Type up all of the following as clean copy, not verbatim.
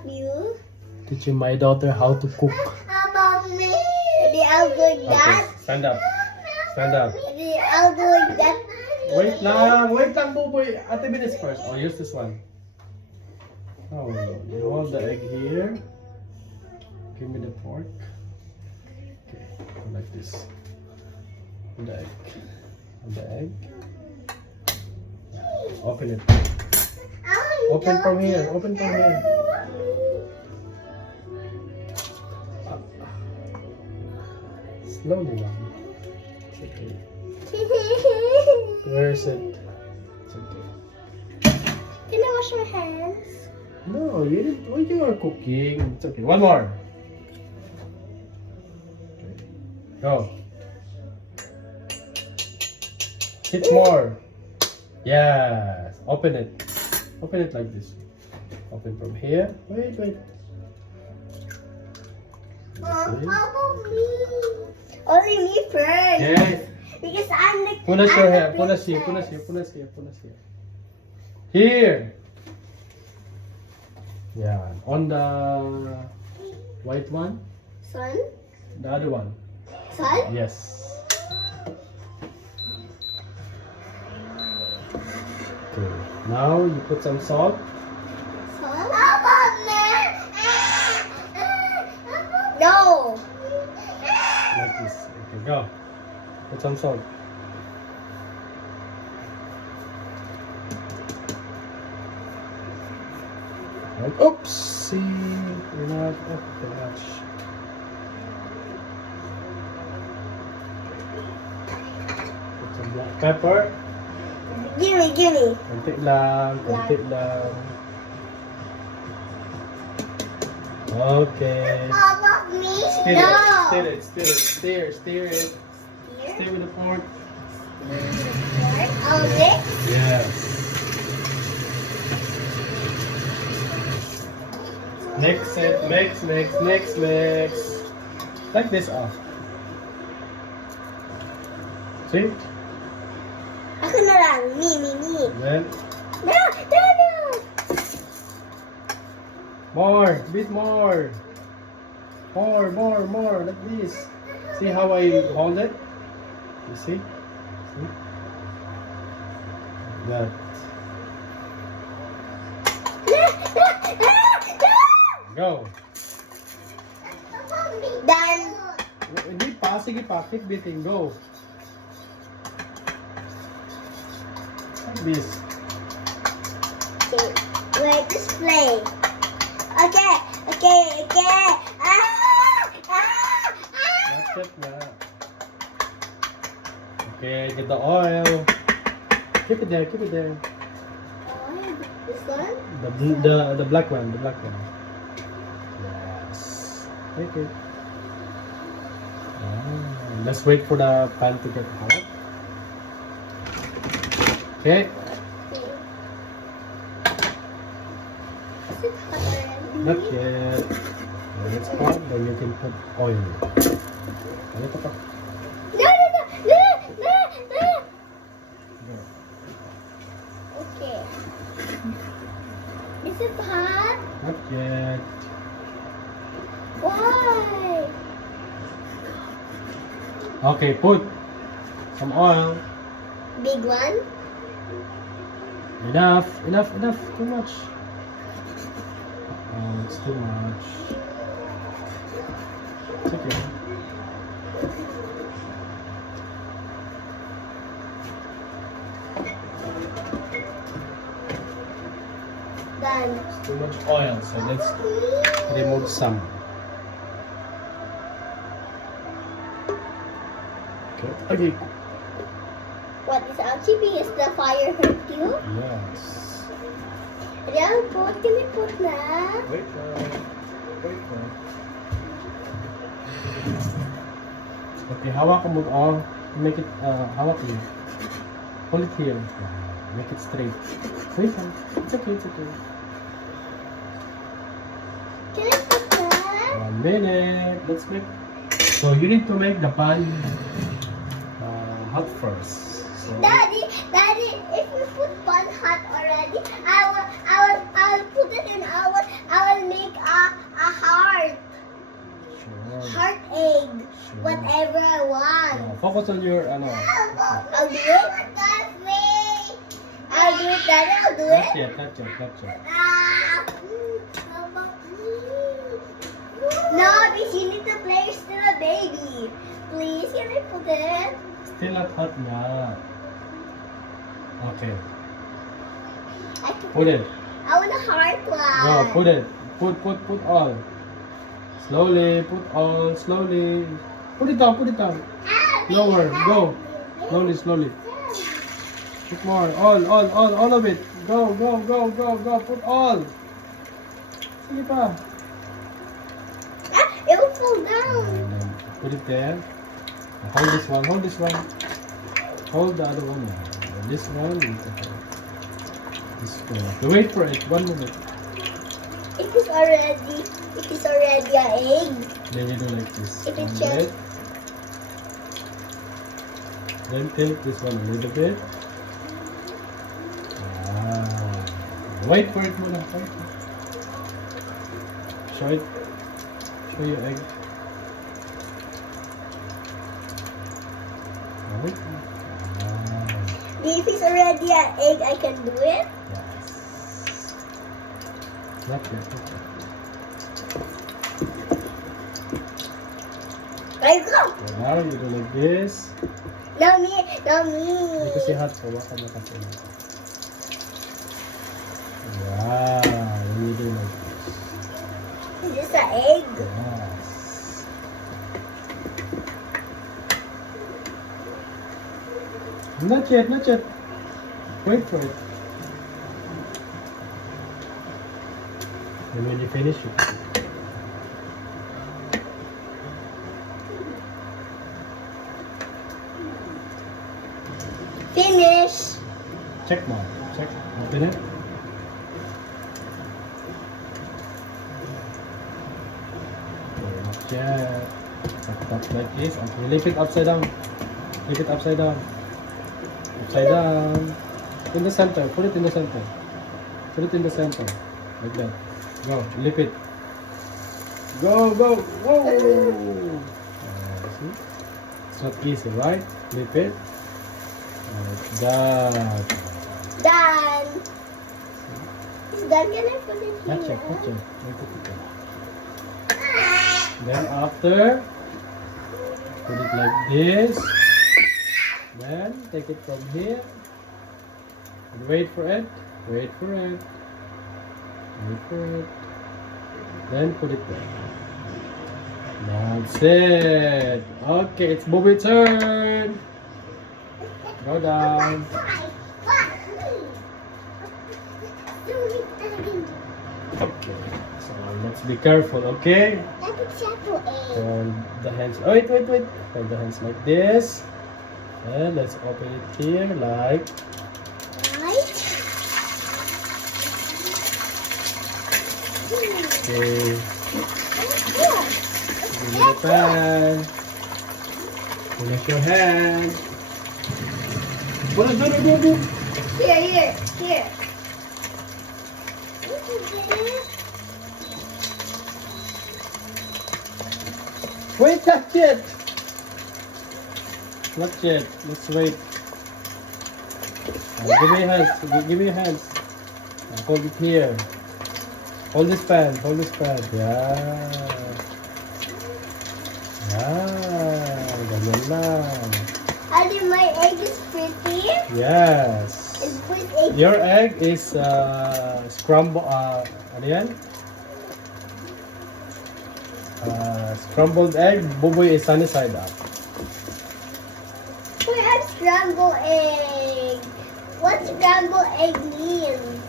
help you? Teaching my daughter how to cook. How about me? I'll do that. Okay, stand up. Stand up. I'll do that. Wait lang, Boboy. Ate Venice first. Oh, use this one. Oh, you hold the egg here. Give me the fork. Okay, go like this. Hold the egg. Hold the egg. Open it. Open from here. Open from here. Slowly lang. It's okay. Where is it? It's okay. Can I wash my hands? No, you didn't. Why you are cooking? It's okay. One more. Okay. Go. Hit more. Yes. Open it. Open it like this. Open from here. Wait. How about me? Only me first. Yes. Because I'm the. Put us I'm your the hair. Put us here. Put us princess. here. Put us here. Put us here. Here. Yeah. On the white one. Son? The other one. Son? Yes. Okay. Now you put some salt. Son? How about me? No. Like this. Okay, go. Put some salt. And oops! See, you're not up too much. Put some black pepper. Give me. Konti lang. Okay. How about me? Steer No. it. Steer it. Stay with the fork. Oh, this? Yes. Mix it. Mix. Like this off. See? Ako na lang. Me. Then No. more. Bit more. More. Like this. See how I hold it? You see? That. Go. Done. Hindi pa. Sige pa. Keep beating. Go. Like this. Okay. Wait, just play. Okay. That's it na. Okay, get the oil. Keep it there. Oh, this one? The black one. Yes. Take it. Let's wait for the pan to get hot. Okay. Is it hot already? Not yet. When it's hot, then you can put oil. Ano ito pa? No. Okay. Is it hot? Not yet. Why? Okay, put some oil. Big one? Enough. Too much. It's too much. It's okay. Done. It's too much oil, so let's remove some. Okay. What is ouchie? Is the fire hurt you? Yes. Can we put na? Wait for it. Okay, hawakan mo. Make it, hawak mo. Hold it here. Make it straight. Wait lang. It's okay. Can I put that? 1 minute. Let's make. So you need to make the pan hot first. So, Daddy, if you put pan hot already, I will put it in. I will make focus on your, ano. I'll do it. I'll do it, Daddy. I'll do Not it. yet, not yet, not yet. No, because you need to play still a baby. Please, can I put it? Still not hot na. Okay, I can put it. I want a hard one. No, put it. Put all. Slowly, put all, slowly. Put it down. Lower, go. Slowly. Put more, all of it. Go, put all. Sige pa. It will fall down. Put it there. Hold this one. Hold the other one. This one. This one. Wait for it, 1 minute. It is already an egg. Then you do like this. If it's One just- bit. Then tilt this one a little bit. Wait for it muna. Show your egg. Wait. If it's already an egg, I can do it. Yes. Not yet. There you go. So now you do like this. Now me. Hindi kasi hot, so baka na kasi. Wow, then you do like this. Is this an egg? Yes. Not yet. Wait for it. And when you finish it. Finish. Check now. Check. Open it. Not yet. Tap like this. Okay, lift it upside down. Upside down. In the center. Put it in the center. Like that. Go. Lift it. Go. Whoa. See? It's not easy, right? Lift it. Like that. Done. Is done. Can I put it here? Not yet. Make it again. Then after, put it like this. Then take it from here. And wait for it. Then put it there. That's it. Okay, it's Bobby's turn. Go down. Okay. So let's be careful, okay? Hold the hands. Oh, wait. Hold the hands like this. And let's open it here like. Okay. Give me the pan. Finish your hand. What is it? Here. Wait, not yet. Let's wait. Give me your hands. Hold it here. Hold this pan. Yeah. Ganyan lang. Adi, my egg is pretty. Yes. It's pretty. Your egg is scrambled. Ano yan? Scrambled egg. Buboy is sunny side up. We have scrambled egg. What scrambled egg means?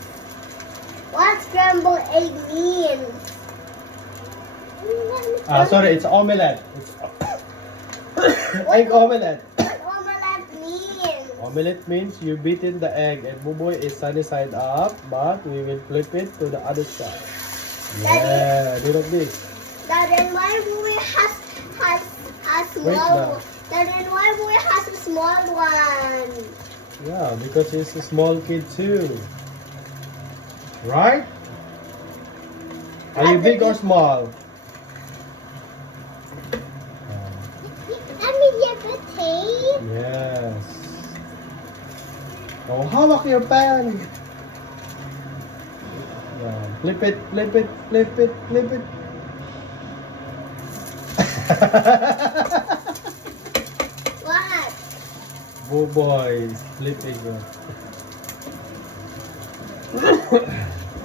Sorry, it's omelette. It's egg omelette. What omelette means? Omelette means you beaten the egg and buboy is sunny side up, but we will flip it to the other side. Yeah, do like this. Then why boy has a Wait small now. one? Then why boy has a small one? Yeah, because he's a small kid too. Right? Are you big or small? I mean, yeah, potato. Yes. Oh, hawak your pen. Yeah. Flip it, flip it, flip it, flip it. What? Boboy, flipping it.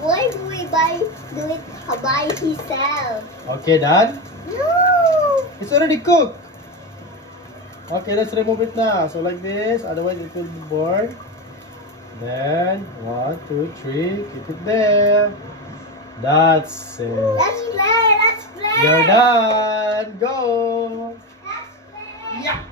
Why do we do it by himself? Okay, done? No. It's already cooked. Okay, let's remove it now. So like this, otherwise it will be burnt. Then 1, 2, 3, keep it there. That's it. Let's play. Let's play. You're done. Go. Let's play. Yeah.